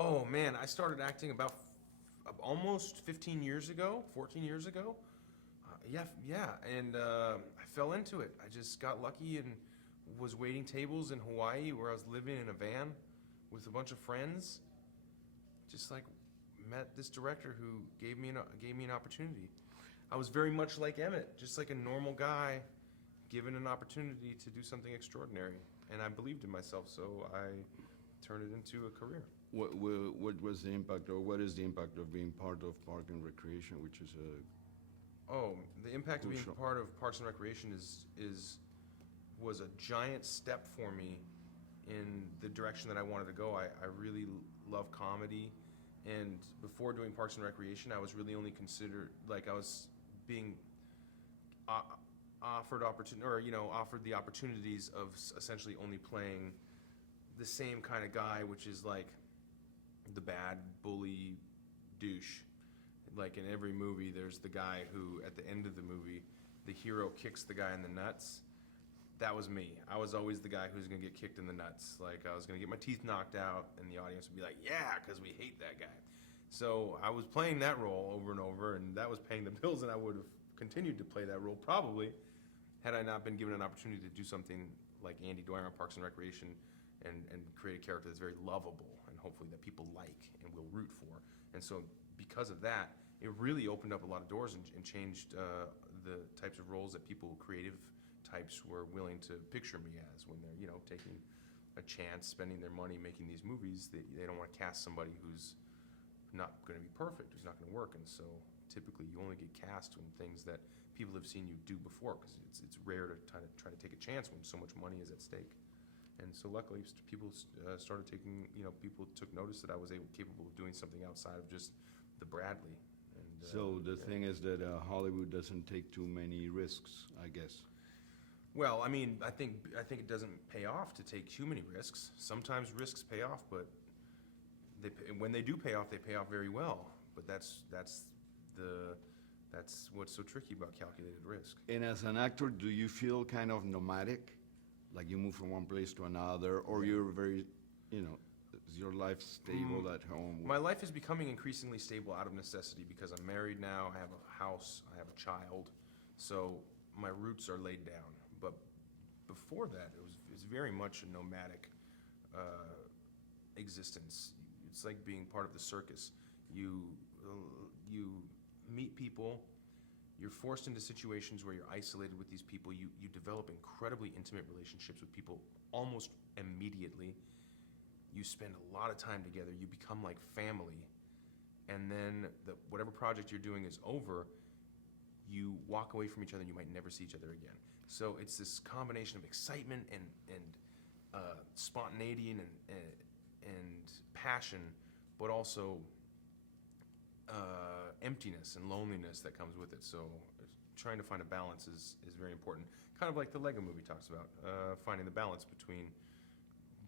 Oh man, I started acting about almost 15 years ago, 14 years ago. Yeah, and I fell into it. I just got lucky and was waiting tables in Hawaii where I was living in a van with a bunch of friends. Just like met this director who gave me an opportunity. I was very much like Emmett, just like a normal guy given an opportunity to do something extraordinary, and I believed in myself, so I turned it into a career. What was the impact, or what is the impact of being part of Park and Recreation, which is a Oh, the impact of being crucial? part of Parks and Recreation was a giant step for me in the direction that I wanted to go. I really love comedy, and before doing Parks and Recreation, I was really only considered like I was being offered offered the opportunities of essentially only playing the same kind of guy, which is like the bad bully douche. Like in every movie, there's the guy who, at the end of the movie, the hero kicks the guy in the nuts. That was me. I was always the guy who's gonna get kicked in the nuts. Like I was gonna get my teeth knocked out, and the audience would be like, "Yeah," because we hate that guy. So I was playing that role over and over, and that was paying the bills, and I would have continued to play that role probably had I not been given an opportunity to do something like Andy Dwyer on Parks and Recreation and create a character that's very lovable and hopefully that people like and will root for. And so because of that, it really opened up a lot of doors and changed the types of roles that people, creative types, were willing to picture me as when they're, taking a chance, spending their money making these movies. They don't want to cast somebody who's not going to be perfect, who's not going to work. And so typically you only get cast when things that people have seen you do before, because it's rare to try to take a chance when so much money is at stake. And so luckily people started taking, people took notice that I was capable of doing something outside of just the Bradley. And, So the thing is that Hollywood doesn't take too many risks, I guess. Well, I mean, I think it doesn't pay off to take too many risks. Sometimes risks pay off, but when they do pay off, they pay off very well. But that's what's so tricky about calculated risk. And as an actor, do you feel kind of nomadic? Like you move from one place to another, or you're very, is your life stable at home? My life is becoming increasingly stable out of necessity because I'm married now, I have a house, I have a child, so my roots are laid down. But before that, it was very much a nomadic existence. It's like being part of the circus. You meet people. You're forced into situations where you're isolated with these people. You develop incredibly intimate relationships with people almost immediately. You spend a lot of time together. You become like family. And then whatever project you're doing is over, you walk away from each other and you might never see each other again. So it's this combination of excitement and spontaneity and passion, but also emptiness and loneliness that comes with it. So trying to find a balance is very important. Kind of like the Lego movie talks about, finding the balance between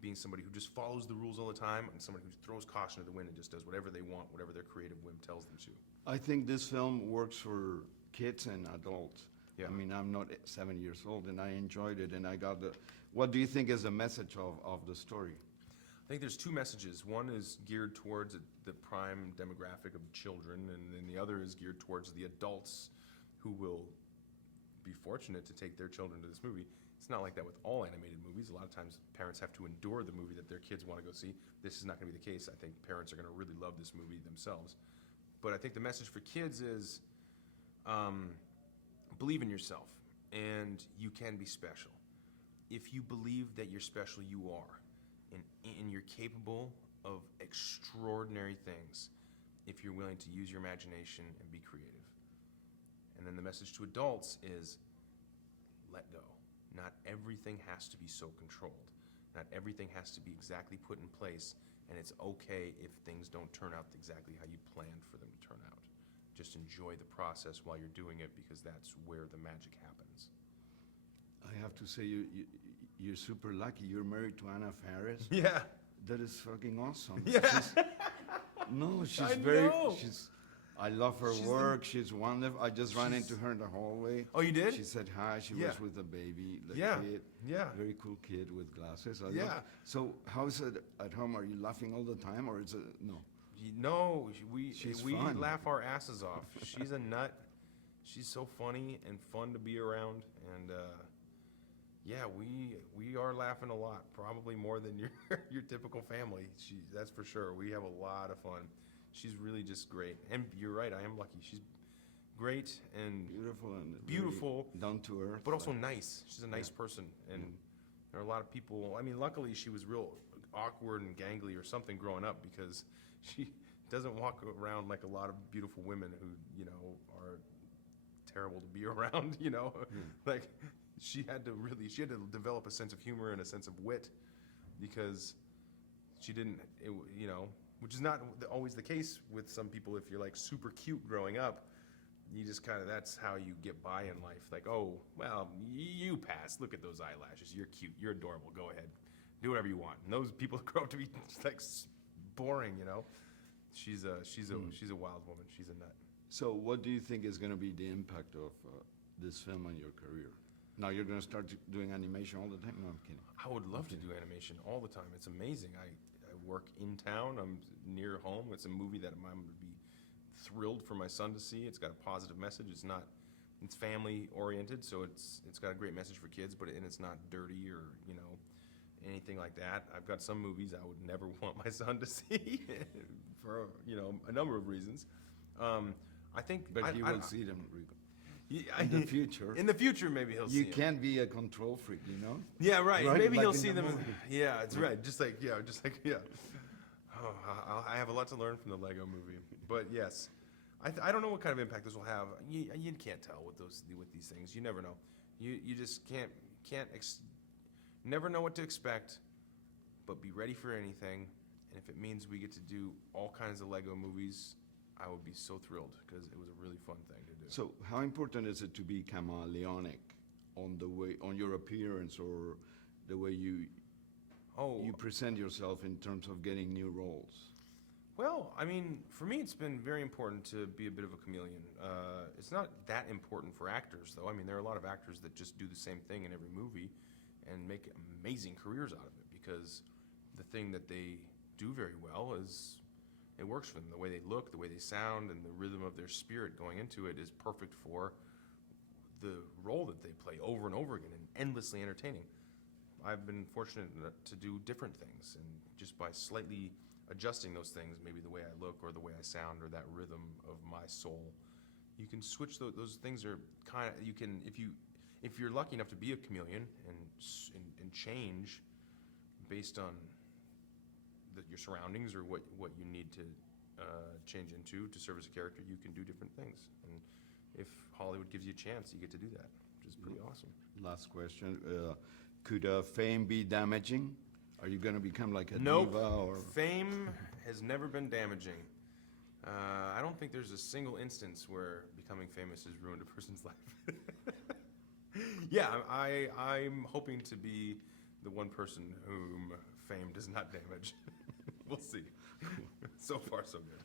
being somebody who just follows the rules all the time and somebody who throws caution to the wind and just does whatever they want, whatever their creative whim tells them to. I think this film works for kids and adults. Yeah. I mean, I'm not 7 years old, and I enjoyed it, and I got the... What do you think is the message of the story? I think there's two messages. One is geared towards the prime demographic of children, and then the other is geared towards the adults who will be fortunate to take their children to this movie. It's not like that with all animated movies. A lot of times parents have to endure the movie that their kids want to go see. This is not going to be the case. I think parents are going to really love this movie themselves. But I think the message for kids is believe in yourself, and you can be special. If you believe that you're special, you are. And you're capable of extraordinary things if you're willing to use your imagination and be creative. And then the message to adults is let go. Not everything has to be so controlled. Not everything has to be exactly put in place, and it's okay if things don't turn out exactly how you planned for them to turn out. Just enjoy the process while you're doing it, because that's where the magic happens. I have to say, you're super lucky. You're married to Anna Faris. Yeah. That is fucking awesome. Yeah. No, she's I very... know. I love her She's work. She's wonderful. I just ran She's- into her in the hallway. Oh, you did? She said hi. She Yeah. was with a baby, the Yeah, kid. yeah. Very cool kid with glasses. Yeah. So how is it at home? Are you laughing all the time, or is it no? No, She's we fun. laugh our asses off. She's a nut. She's so funny and fun to be around, and yeah, we are laughing a lot, probably more than your your typical family. That's for sure. We have a lot of fun. She's really just great, and you're right. I am lucky. She's great and Beautiful and Beautiful, down to earth. but also nice. She's a nice person, and there are a lot of people. I mean, luckily she was real awkward and gangly or something growing up because she doesn't walk around like a lot of beautiful women who are terrible to be around. Like she had to develop a sense of humor and a sense of wit because she didn't. Which is not always the case with some people. If you're like super cute growing up, you just that's how you get by in life. Like, oh, well, you pass. Look at those eyelashes. You're cute. You're adorable. Go ahead. Do whatever you want. And those people grow up to be like boring, She's a wild woman. She's a nut. So what do you think is going to be the impact of this film on your career? Now you're going to start doing animation all the time? No, I'm kidding. I would love to do animation all the time. It's amazing. I work in town. I'm near home. It's a movie that I'm going to be thrilled for my son to see. It's got a positive message. It's family oriented, so it's got a great message for kids, and it's not dirty or anything like that. I've got some movies I would never want my son to see for a number of reasons. I think, But he will see them, Rico. Yeah, In the future. In the future, maybe he'll see You them. can't be a control freak, Yeah, right. Right, Maybe like he'll in see the them. movie. Yeah, it's right. Just like Oh, I have a lot to learn from the Lego movie, but yes, I don't know what kind of impact this will have. You can't tell with these things. You never know. You just never know what to expect, but be ready for anything. And if it means we get to do all kinds of Lego movies, I would be so thrilled because it was a really fun thing to do. So how important is it to be chameleonic on your appearance or the way you present yourself in terms of getting new roles? Well, I mean, for me, it's been very important to be a bit of a chameleon. It's not that important for actors, though. I mean, there are a lot of actors that just do the same thing in every movie and make amazing careers out of it because the thing that they do very well is it works for them. The way they look, the way they sound, and the rhythm of their spirit going into it is perfect for the role that they play over and over again and endlessly entertaining. I've been fortunate to do different things, and just by slightly adjusting those things, maybe the way I look or the way I sound or that rhythm of my soul, you can switch those things. Are you can if you're lucky enough to be a chameleon and change based on your surroundings or what you need to change into to serve as a character, you can do different things. And if Hollywood gives you a chance, you get to do that, which is pretty awesome. Last question. Could fame be damaging? Are you going to become like a Nope. diva? Or Fame has never been damaging. I don't think there's a single instance where becoming famous has ruined a person's life. Yeah, I'm hoping to be the one person whom fame does not damage. We'll see. So far, so good.